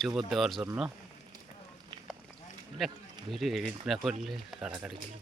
জবর দেওয়ার জন্য ভিডিও এডিট না করলে কাটাকাটি করলে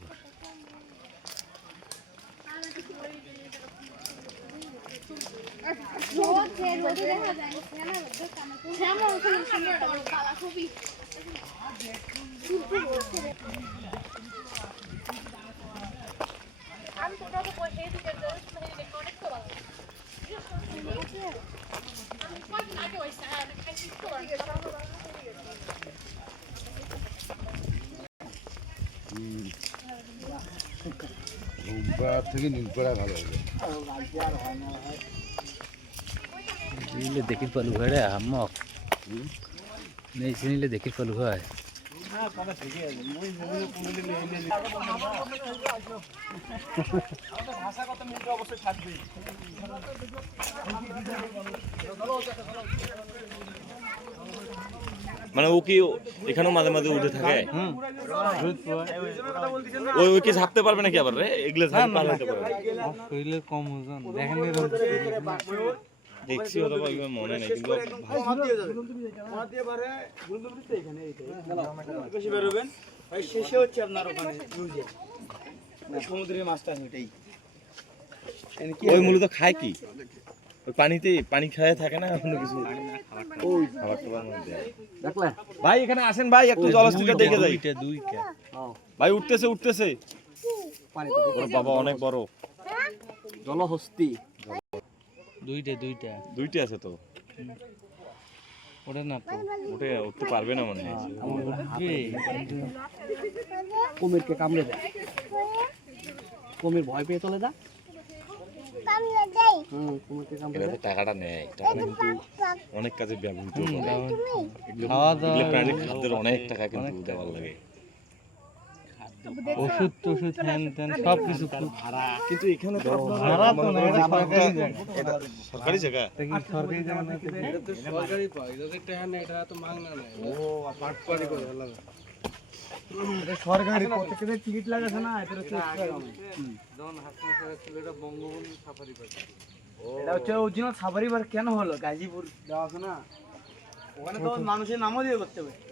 থেকে নীলপড়া ভালো হবে দেখি পালু হয় রে হাম্মক নেই চিনিলে দেখি পালু হয় মানে ও কি এখানেও মাঝে মাঝে উঠে থাকে ওই ওই কি ঝাপতে পারবে নাকি আবার রে এগুলো ঝাপতে পারতে পারবে শরীরের কম ওজন দেখেন দেখছি ওটা মনে নেই কিন্তু বেশি বেরোবেন ভাই শেষে হচ্ছে আপনার ওখানে সমুদ্রের মাছটা আছে ওইটাই ওই মূলত খায় কি ওই পানিতে পানি খায় থাকে না কোনো কিছু ওই খাবার টাবার মধ্যে দেখলেন ভাই এখানে আসেন ভাই একটু জলস্থিতিটা দেখে যাই দুইটা ভাই উঠতেছে উঠতেছে ওর বাবা অনেক বড় জলহস্তি দুইটা আছে তো ওটা না তো উঠতে পারবে না মনে হয় কুমিরকে কামড়ে দেয় কুমির ভয় পেয়ে চলে যা কুমিরকে কামড়ে দেয় টাকাটা নেয় টাকা কিন্তু অনেক কাজে ব্যবহৃত খাওয়া দাওয়া প্রাণীর খাদ্যের অনেক টাকা কিন্তু দেওয়ার লাগে ওষুধ টষুধ হ্যান ত্যান সব কিছু কিন্তু এখানে তো ভাড়া তো না এটা সরকারি জায়গা সরকারি জায়গা না এটা তো সরকারি পাই যদি টাকা নেই এটা তো মাগনা নাই ও পাটপাড়ি করে হলো এটা সরকারি প্রত্যেকটা টিকিট লাগাছে না এটা হচ্ছে যখন হাসপাতালে ছিল এটা বঙ্গবন্ধু সাফারি পার্ক এটা হচ্ছে অরিজিনাল সাফারি পার্ক কেন হলো গাজীপুর দেওয়া আছে না ওখানে তো মানুষের নামও দিয়ে করতে পারে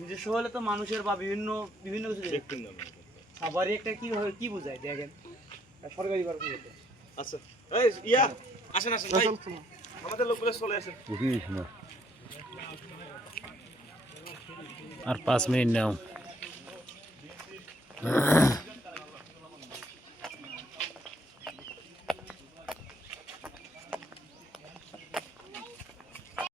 নিজস্ব হলে তো মানুষের বা বিভিন্ন বিভিন্ন কিছু সাফারি একটা কি বোঝায় দেখেন সরকারি পার্ক আচ্ছা এই ইয়া আসেন আসেন ভাই আমাদের লোকগুলো চলে আসেন আর 5 মিনিট নাও